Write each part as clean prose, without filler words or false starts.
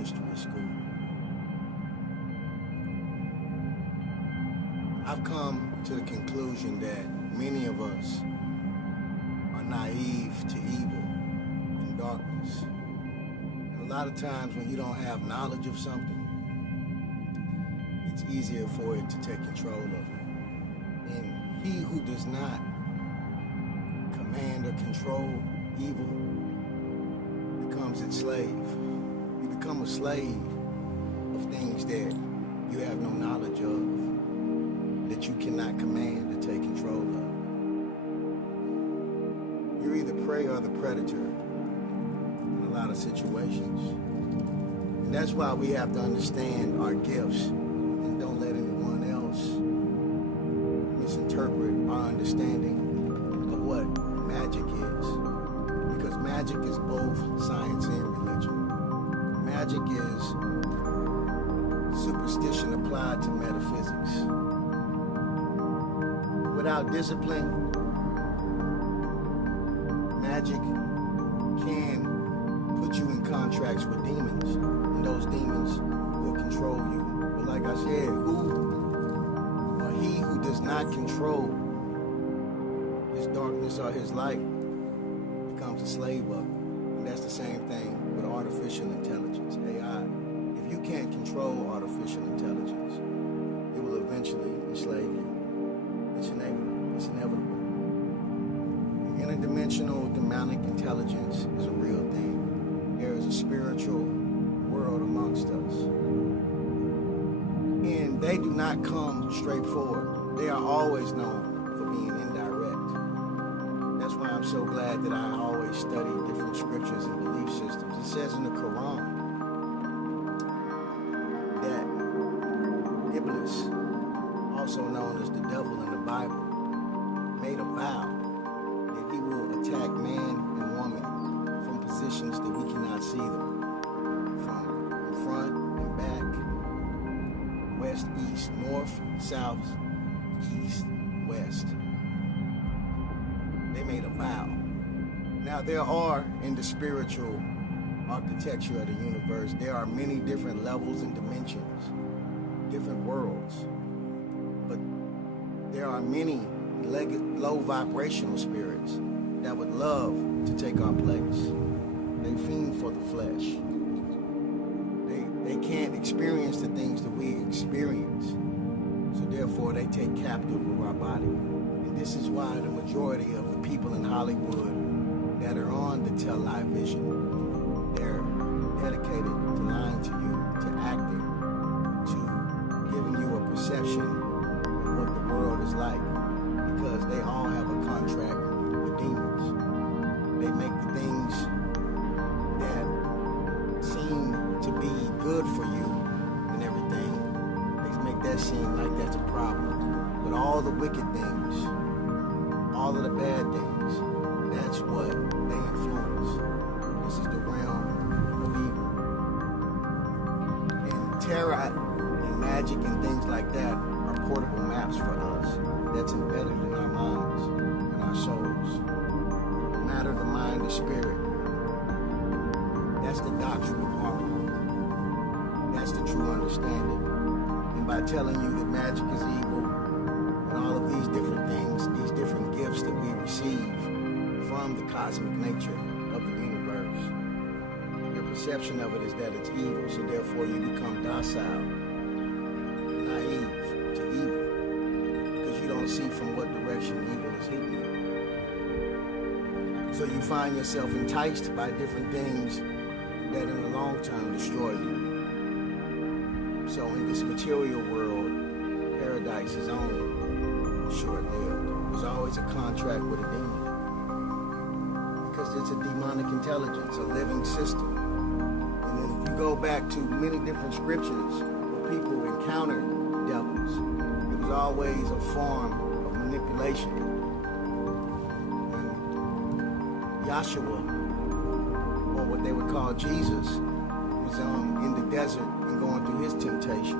mystery school. I've come to the conclusion that many of us are naive to evil and darkness. And a lot of times when you don't have knowledge of something, it's easier for it to take control of you. And he who does not command or control evil becomes its slave. You become a slave of things that you have no knowledge of, that you cannot command or take control of. You're either prey or the predator in a lot of situations. And that's why we have to understand our gifts and don't let anyone else misinterpret our understanding of what magic is. Because magic is both science and religion. Magic is superstition applied to metaphysics. Without discipline, magic can put you in contracts with demons, and those demons will control you. But like I said, he who does not control his darkness or his light becomes a slave of it. And that's the same thing with artificial intelligence, AI. If you can't control artificial intelligence, it will eventually enslave you. It's inevitable. It's inevitable. Interdimensional demonic intelligence is a real thing. There is a spiritual world amongst us. And they do not come straight forward. They are always known for being indirect. That's why I'm so glad that I always study different scriptures and belief systems. It says in the Quran that Iblis, also known as the devil in the Bible, made a vow that he will attack man and woman from positions that we cannot see them, from in front and back, west, east, north, south, east, west. They made a vow. Now there are, in the spiritual architecture of the universe, there are many different levels and dimensions, different worlds. But there are many low vibrational spirits that would love to take our place. They fiend for the flesh. They can't experience the things that we experience. So therefore they take captive of our body. And this is why the majority of the people in Hollywood that are on the Tell Lie Vision, they're dedicated to lying to you, to acting, to giving you a perception of what the world is like, because they all have a contract with demons. They make the things that seem to be good for you and everything, they make that seem like that's a problem. But all the wicked things, all of the bad things, that's what they influence. This is the realm of evil. And tarot and magic and things like that are portable maps for us that's embedded in our minds and our souls. The matter, the mind, the spirit. That's the doctrine of harmony. That's the true understanding. And by telling you that magic is evil and all of these different things, these different gifts that we receive from the cosmic nature of the universe, your perception of it is that it's evil, so therefore you become docile, naive to evil, because you don't see from what direction evil is hitting you. So you find yourself enticed by different things that in the long term destroy you. So in this material world, paradise is only short-lived. There's always a contract with a demon, because it's a demonic intelligence, a living system. And then if you go back to many different scriptures where people encountered devils, it was always a form of manipulation. When Yahshua, or what they would call Jesus, was in the desert and going through his temptation,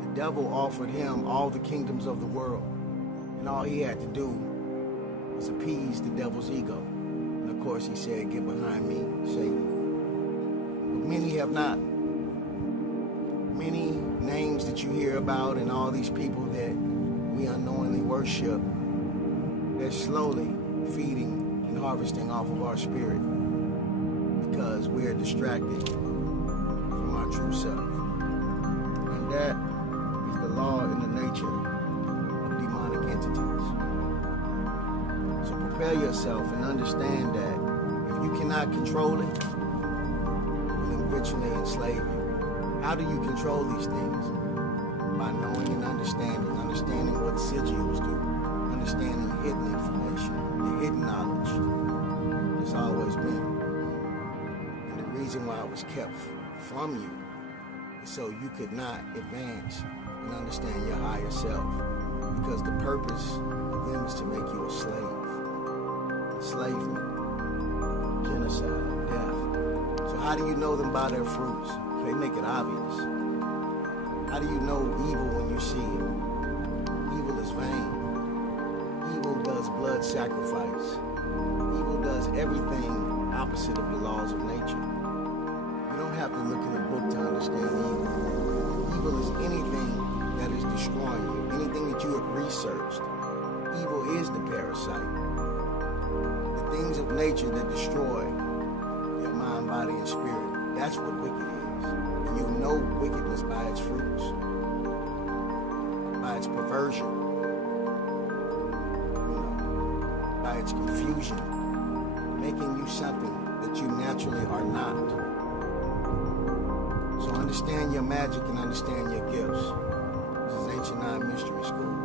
the devil offered him all the kingdoms of the world, and all he had to do was appease the devil's ego. And of course he said, "Get behind me, Satan." many have not. Many names that you hear about and all these people that we unknowingly worship, they're slowly feeding and harvesting off of our spirit because we're distracted from our true self. And that is the law and the nature of demonic entities. So prepare yourself and understand that if you cannot control it, it will eventually enslave you. How do you control these things? By knowing and understanding what sigils do, understanding hidden information, the hidden knowledge that's always been. And the reason why it was kept from you is so you could not advance and understand your higher self. Because the purpose of them is to make you a slave. Enslavement, genocide, death. So how do you know them by their fruits? They make it obvious. How do you know evil when you see it? Evil is vain. Evil does blood sacrifice. Evil does everything opposite of the laws of nature. You don't have to look in a book to understand evil. Evil is anything that is destroying you, anything that you have researched. Evil is the parasite. The things of nature that destroy your mind, body, and spirit. That's what wicked is. And you'll know wickedness by its fruits, by its perversion, by its confusion, making you something that you naturally are not. So understand your magic and understand your gifts. This is Ancient Nine Mystery School.